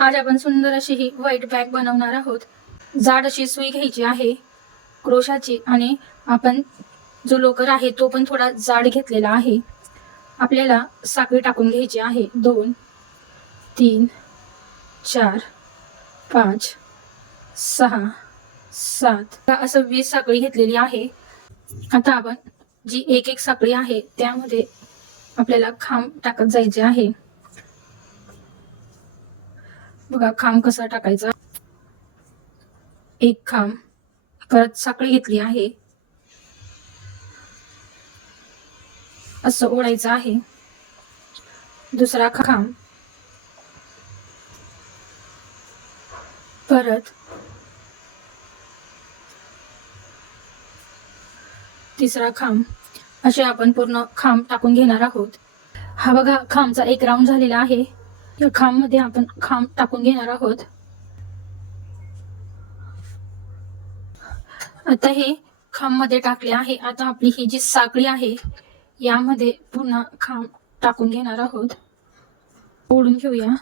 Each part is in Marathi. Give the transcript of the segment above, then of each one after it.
आज आपण सुंदर अशी ही व्हाईट बॅग बनवणार आहोत। जाड अशी सुई घ्यायची आहे क्रोशाची आणि आपण जो लोकर आहे तो पण थोडा जाड घेतलेला आहे। आपल्याला साखळी टाकून घ्यायची आहे 2 3 4 5 6 7 असं 20 साखळी घेतलेली आहे। आता आपण जी एक एक साखळी आहे त्यामध्ये आपल्याला खांब टाकत जायचे आहे। बघा खांब कसा टाकायचा। एक खांब, परत साखळी घेतली आहे, असं ओढायचं आहे। दुसरा खांब, परत तिसरा खांब, असे आपण पूर्ण खांब टाकून घेणार आहोत। हा बघा खांबचा एक राऊंड झालेला आहे। या खांब मध्ये आपण खांब टाकून घेणार आहोत। आता हे खांब मध्ये टाकले आहे। आता आपली ही जी साखळी आहे यामध्ये पुन्हा खांब टाकून घेणार आहोत। ओढून घेऊया।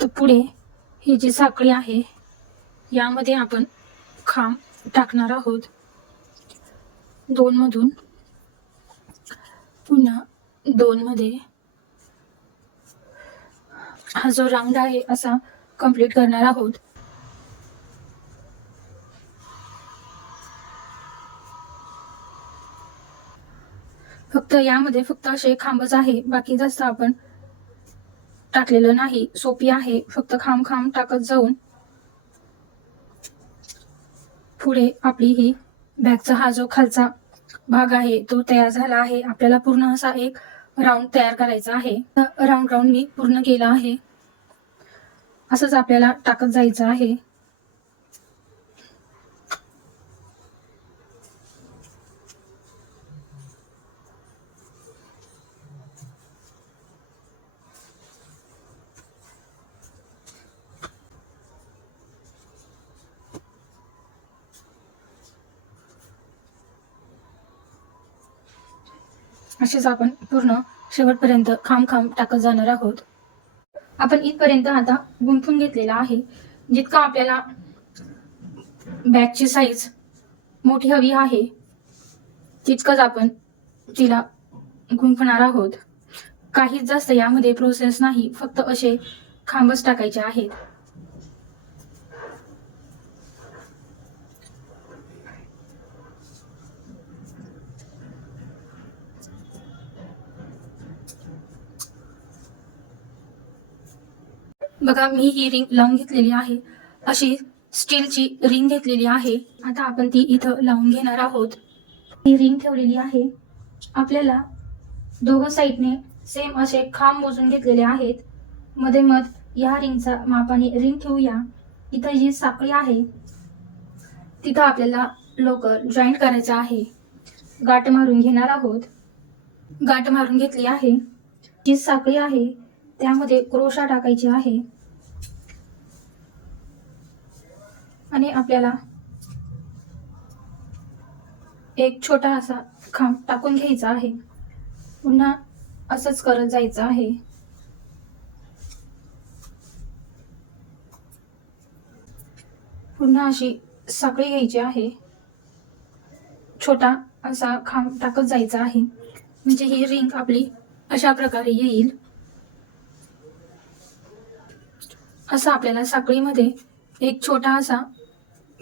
तर पुढे ही जी साखळी आहे यामध्ये आपण खांब टाकणार आहोत। 2 मधून पुन्हा 2 मध्ये हा जो राऊंड आहे असा कंप्लीट करणार आहोत। फक्त यामध्ये फक्त असे खांबच आहे, बाकी जास्त आपण टाकलेलं नाही। सोपी आहे, फक्त खांब खांब टाकत जाऊन पुढे आपली ही बॅगचा हा जो खालचा भाग आहे तो तयार झाला आहे। आपल्याला पूर्ण असा एक राऊंड तयार करायचा आहे। राऊंड मी पूर्ण केला आहे। असंच आपल्याला टाकत जायचं आहे। असेच आपण पूर्ण शेवटपर्यंत खांब खांब टाकत जाणार आहोत। आपण इथपर्यंत आता गुंफून घेतलेला आहे। जितका आपल्याला बॅगची साईज मोठी हवी आहे तितकंच आपण तिला गुंफणार आहोत। काहीच जास्त यामध्ये प्रोसेस नाही, फक्त असे खांबच टाकायचे आहेत। बघा मी ही रिंग लावून घेतलेली आहे। अशी स्टीलची रिंग घेतलेली आहे। आता आपण ती इथं लावून घेणार आहोत। ही रिंग ठेवलेली आहे। आपल्याला दोघं साईडने सेम असे खांब मोजून घेतलेले आहेत। मध्ये मध या रिंगचा मापाने रिंग ठेवूया। इथं जी साखळी आहे तिथं आपल्याला लोकर जॉईंट करायचं आहे। गाठ मारून घेणार आहोत। गाठ मारून घेतली आहे। जी साखळी आहे त्यामध्ये क्रोशा टाकायची आहे आणि आपल्याला एक छोटा असा खांब टाकून घ्यायचा आहे। पुन्हा असंच करत जायचं आहे। पुन्हा अशी साखळी घ्यायची आहे। छोटा असा खांब टाकत जायचा आहे, म्हणजे ही रिंग आपली अशा प्रकारे येईल। असं आपल्याला साखळीमध्ये एक छोटा असा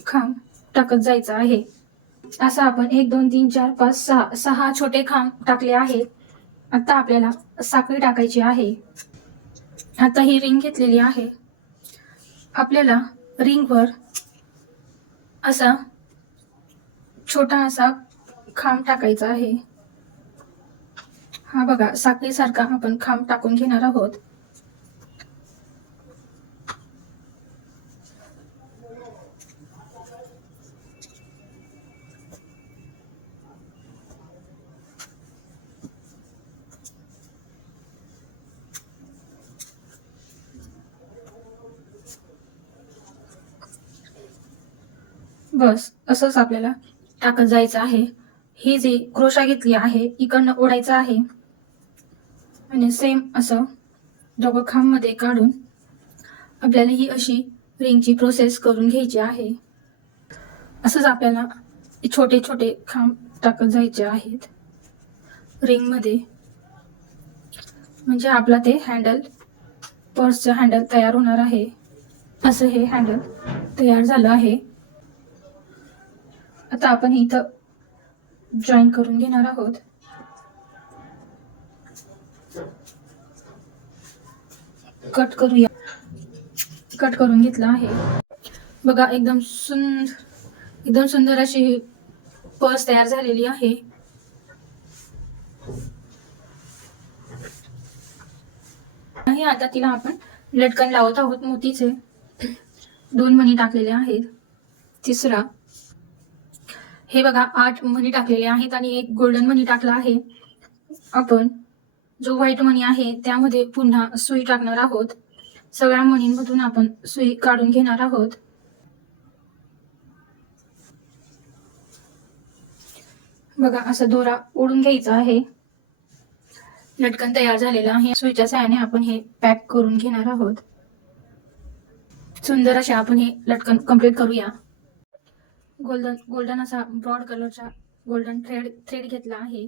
खांब टाकत जायचा आहे। असं आपण 1 2 3 4 5 6 छोटे खांब टाकले आहेत। आता आपल्याला साखळी टाकायची आहे। आता ही रिंग घेतलेली आहे। आपल्याला रिंगवर असा छोटा असा खांब टाकायचा आहे। हा बघा साखळीसारखा आपण खांब टाकून घेणार आहोत। बस असंच आपल्याला टाकत जायचं आहे। ही जी क्रोशा घेतली आहे इकडनं ओढायचं आहे आणि सेम असं दोघं खांबमध्ये काढून आपल्याला ही अशी रिंगची प्रोसेस करून घ्यायची आहे. असंच आपल्याला छोटे छोटे खांब टाकत जायचे आहेत रिंगमध्ये, म्हणजे आपला ते हँडल, पर्सचं हँडल तयार होणार आहे. असं हे हँडल तयार झालं आहे. आता आपण इथं जॉईन करून घेणार आहोत. कट करूया. कट करून घेतला आहे बघा. एकदम सुंदर अशी पर्स तयार झालेली आहे. आणि आता तिला आपण लटकन लावत आहोत. मोतीचे 2 मणी टाकलेले आहेत. तिसरा, हे बघा 8 मणी टाकलेले आहेत आणि एक गोल्डन मणी टाकला आहे. आपण जो व्हाईट मणी आहे त्यामध्ये पुन्हा सुई टाकणार आहोत. सगळ्या मणींमधून आपण सुई काढून घेणार आहोत. बघा असा दोरा ओढून घ्यायचा आहे. लटकन तयार झालेला आहे. सुईच्या सहाय्याने आपण हे पॅक करून घेणार आहोत. सुंदर असे आपण हे लटकन कंप्लीट करूया. गोल्डन असा ब्रॉड कलरचा गोल्डन थ्रेड घेतला आहे.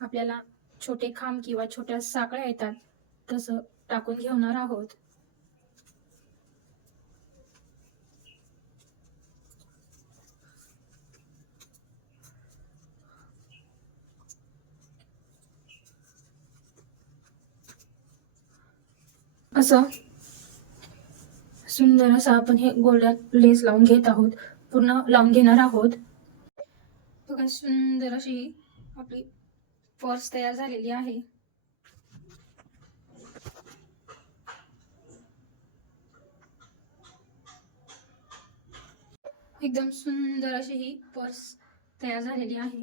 आपल्याला छोटे खांब किंवा छोट्या साकळ्या येतात तसं टाकून घेणार आहोत. असं सुंदर असं आपण हे गोल्डन लेस लावून घेत आहोत. पूर्ण लावून घेणार आहोत. बघा सुंदर अशी आपली पर्स तयार झालेली आहे. एकदम सुंदर अशी ही पर्स तयार झालेली आहे.